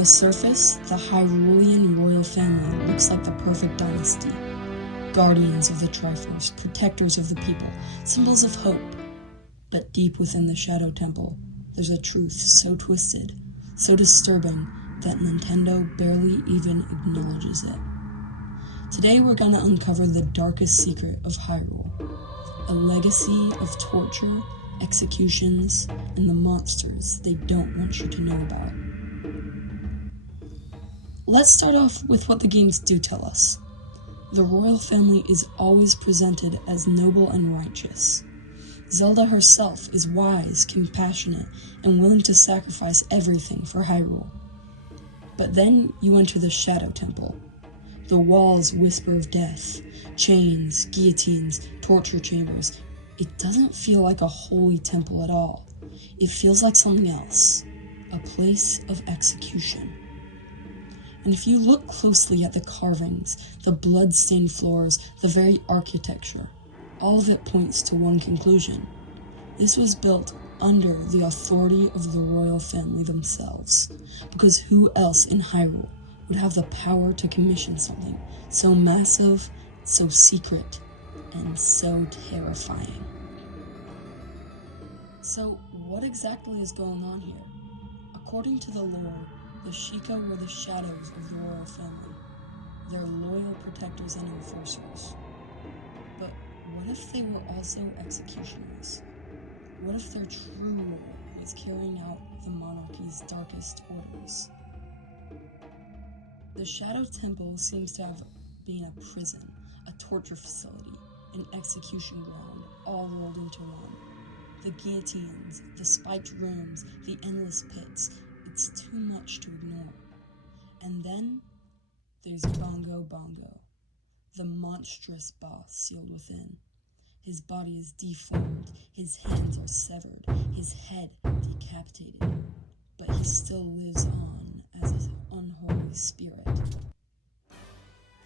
the surface, the Hyrulean royal family looks like the perfect dynasty. Guardians of the Triforce, protectors of the people, symbols of hope. But deep within the Shadow Temple, there's a truth so twisted, so disturbing, that Nintendo barely even acknowledges it. Today we're gonna uncover the darkest secret of Hyrule, a legacy of torture, executions, and the monsters they don't want you to know about. Let's start off with what the games do tell us. The royal family is always presented as noble and righteous. Zelda herself is wise, compassionate, and willing to sacrifice everything for Hyrule. But then you enter the Shadow Temple. The walls whisper of death, chains, guillotines, torture chambers. It doesn't feel like a holy temple at all. It feels like something else, a place of execution. And if you look closely at the carvings, the blood-stained floors, the very architecture, all of it points to one conclusion. This was built under the authority of the royal family themselves, because who else in Hyrule would have the power to commission something so massive, so secret, and so terrifying? So, what exactly is going on here? According to the lore, the Sheikah were the shadows of the royal family. They're loyal protectors and enforcers. But what if they were also executioners? What if their true role was carrying out the monarchy's darkest orders? The Shadow Temple seems to have been a prison, a torture facility, an execution ground, all rolled into one. The guillotines, the spiked rooms, the endless pits, it's too much to ignore. And then there's Bongo Bongo, the monstrous boss sealed within. His body is deformed, his hands are severed, his head decapitated, but he still lives on as an unholy spirit.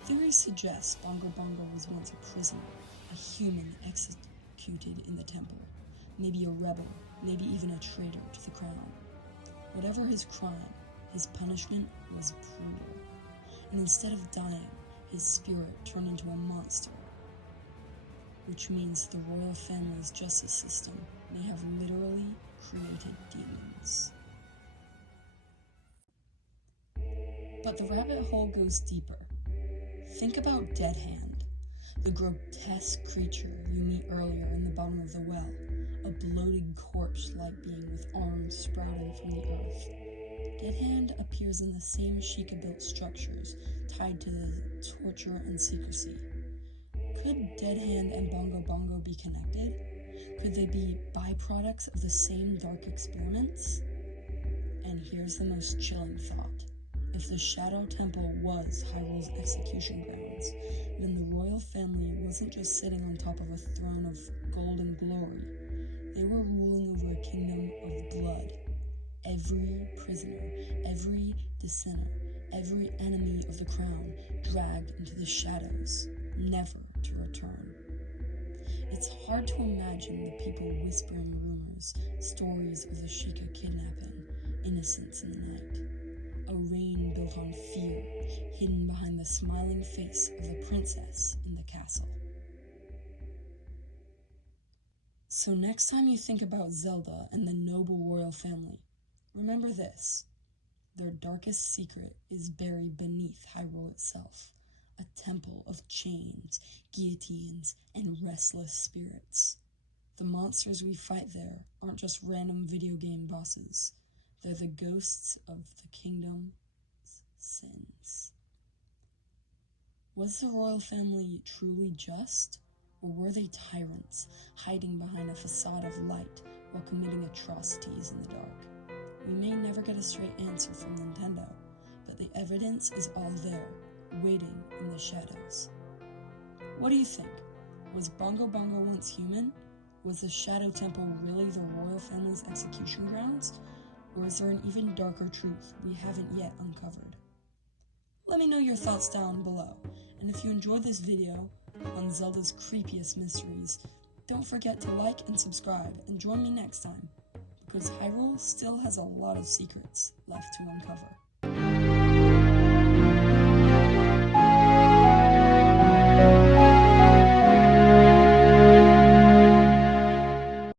Theory suggests Bongo Bongo was once a prisoner, a human executed in the temple, maybe a rebel, maybe even a traitor to the crown. Whatever his crime, his punishment was brutal, and instead of dying, his spirit turned into a monster, which means the royal family's justice system may have literally created demons. But the rabbit hole goes deeper. Think about Dead Hand, the grotesque creature you meet earlier in the bottom of the well, a bloated corpse-like being with arms sprouting from the earth. Dead Hand appears in the same Sheikah-built structures tied to the torture and secrecy. Could Dead Hand and Bongo Bongo be connected? Could they be byproducts of the same dark experiments? And here's the most chilling thought. If the Shadow Temple was Hyrule's execution grounds, then the royal family wasn't just sitting on top of a throne of gold and glory. They were ruling over a kingdom of blood. Every prisoner, every dissenter, every enemy of the crown dragged into the shadows, never to return. It's hard to imagine the people whispering rumors, stories of the Sheikah kidnapping, innocents in the night. A reign built on fear, hidden behind the smiling face of the princess in the castle. So next time you think about Zelda and the noble royal family, remember this. Their darkest secret is buried beneath Hyrule itself. A temple of chains, guillotines, and restless spirits. The monsters we fight there aren't just random video game bosses. They're the ghosts of the kingdom's sins. Was the royal family truly just? Or were they tyrants, hiding behind a facade of light while committing atrocities in the dark? We may never get a straight answer from Nintendo, but the evidence is all there, waiting in the shadows. What do you think? Was Bongo Bongo once human? Was the Shadow Temple really the royal family's execution grounds? Or is there an even darker truth we haven't yet uncovered? Let me know your thoughts down below, and if you enjoyed this video on Zelda's creepiest mysteries, don't forget to like and subscribe, and join me next time, because Hyrule still has a lot of secrets left to uncover.